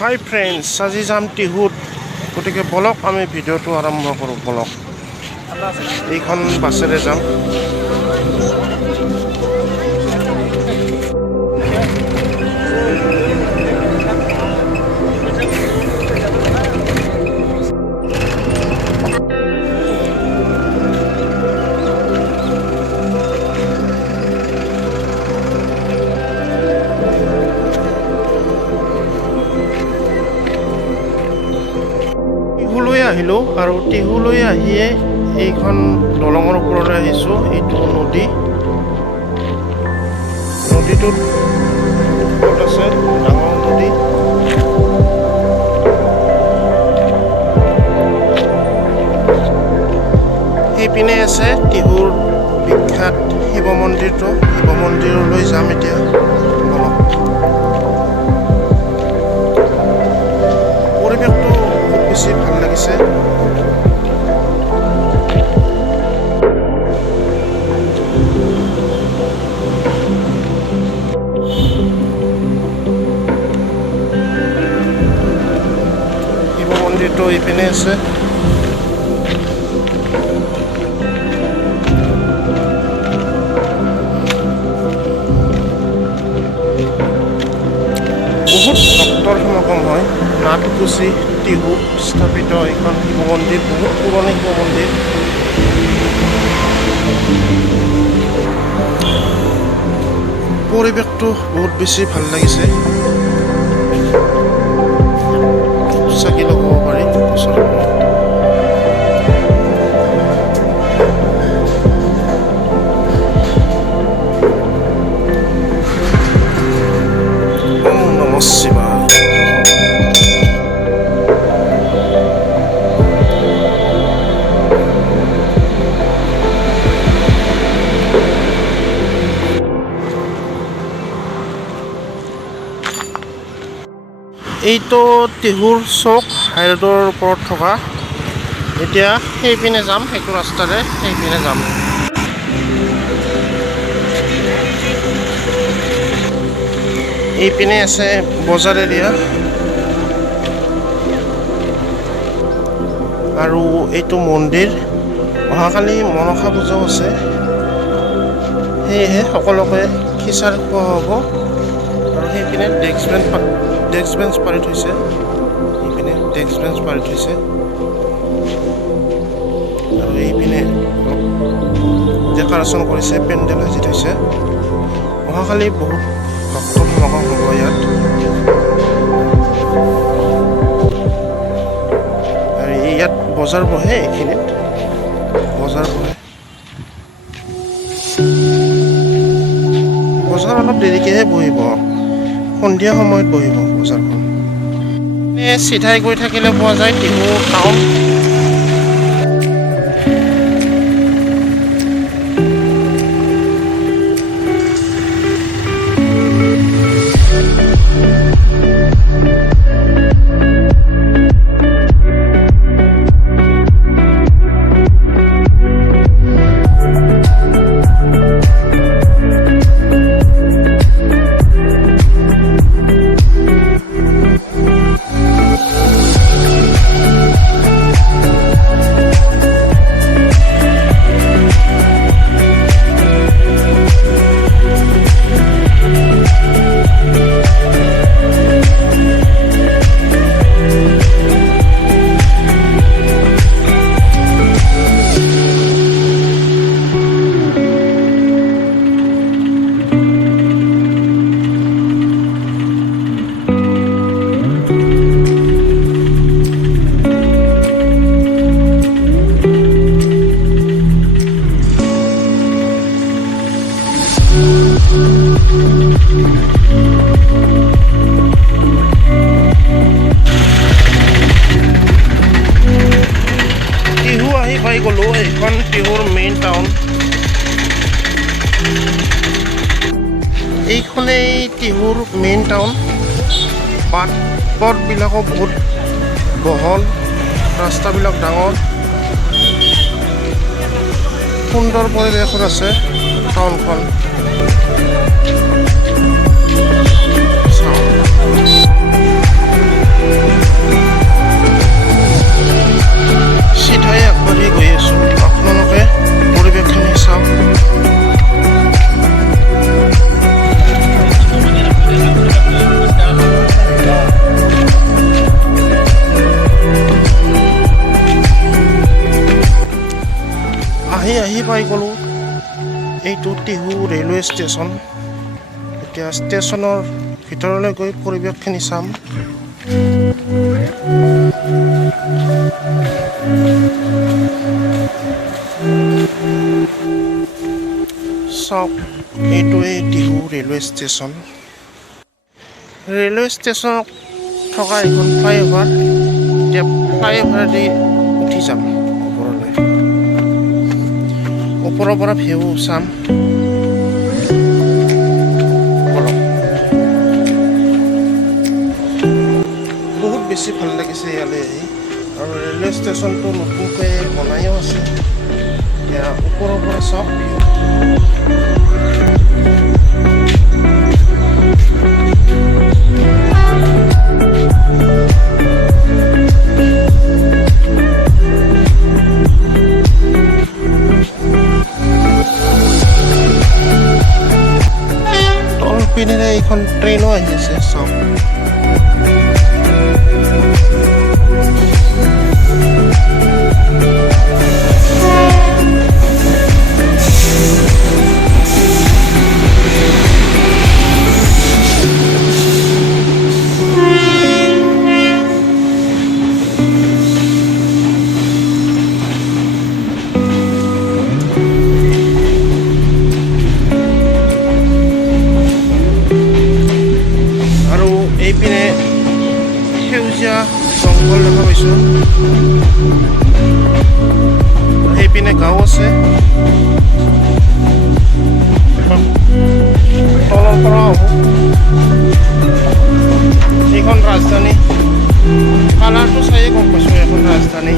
হাই friends, আজি যাম টিহুত। গতিকে বলক আমি ভিডিঅ'টো আৰম্ভ কৰোঁ। বলক, এইখন বাছেৰে যাম। টিহুলৈ আহিলোঁ আৰু টিহুলৈ আহিয়ে এইখন দলঙৰ ওপৰলৈ আহিছোঁ। এইটো নদীটোত আছে ডাঙৰ নদী। সেইপিনে আছে টিহুৰ বিখ্যাত শিৱ মন্দিৰটো। শিৱ মন্দিৰলৈ যাম এতিয়া। পৰিৱেশটো বহুত বেছি ভাল লাগিছে। শিৱ মন্দিৰটো এইপিনে আছে। বহুত ভক্তৰ সমাগম হয়। নাটকুচি টিহু স্থাপিত এইখন শিৱ মন্দিৰ বহুত পুৰণি শিৱ মন্দিৰ। পৰিৱেশটো বহুত বেছি ভাল লাগিছে। চাকি লগাব পাৰি ওচৰত। এইটো টিহুৰ চৌক হাইৰোডৰ ওপৰত থকা। এতিয়া সেইপিনে যাম, সেইটো ৰাস্তাৰে সেইপিনে যাম। এইপিনে আছে বজাৰ এৰিয়া আৰু এইটো মন্দিৰ। অহাকালি মনসা পূজাও আছে, সেয়েহে সকলোকে খিচাৰি খোৱা হ'ব। আৰু সেইপিনে ডেস্ক বেঞ্চ পাৰি থৈছে। এইপিনে ডেস্ক বেঞ্চ পাৰি থৈছে আৰু এইপিনে ডেক'ৰেশ্যন কৰিছে, পেণ্ডেল সাজি থৈছে। অহাকালি বহুত ভক্তৰ সমাগম হ'ব ইয়াত। আৰু ইয়াত বজাৰ বহে, এইখিনিত বজাৰ বহে। বজাৰ অলপ দেৰিকৈহে বহিব, সন্ধিয়া সময়ত বহিব বজাৰখন। চিধাই গৈ থাকিলে পোৱা যায় টিহু টাউন। টিহু আহি পাই গ'লো। এইখন টিহুৰ মেইন টাউন। এইখনেই টিহুৰ মেইন টাউন। পথবিলাকো বহুত বহল, ৰাস্তাবিলাক ডাঙৰ, সুন্দৰ পৰিৱেশত আছে টাউনখন। পাই গ'লোঁ এইটো টিহু ৰেলৱে ষ্টেচন। এতিয়া ষ্টেচনৰ ভিতৰলৈ গৈ পৰিৱেশখিনি চাম। চাওক, এইটোৱেই টিহু ৰেলৱে ষ্টেচন। ৰেলৱে ষ্টেচনত থকা এখন ফ্লাইঅভাৰ। এতিয়া ফ্লাইঅভাৰেদি উঠি যাম ওপৰলৈ। ওপৰৰ পৰা ভিউ চাম। বহুত বেছি ভাল লাগিছে ইয়ালৈ আহি। আৰু ৰেলৱে ষ্টেচনটো নতুনকৈ বনাইও আছে। এতিয়া ওপৰৰ পৰা চাওক ভিউ। তলপিনেৰে এইখন ট্ৰেইনো আহি আছে চাওক। এইপিনে সেউজীয়া জংঘল দেখা পাইছোঁ। সেইপিনে গাঁও আছে। তলৰ পৰা হ'ব। এইখন ৰাজধানী। কালাৰটো চাইয়ে গম পাইছোঁ এখন ৰাজধানী।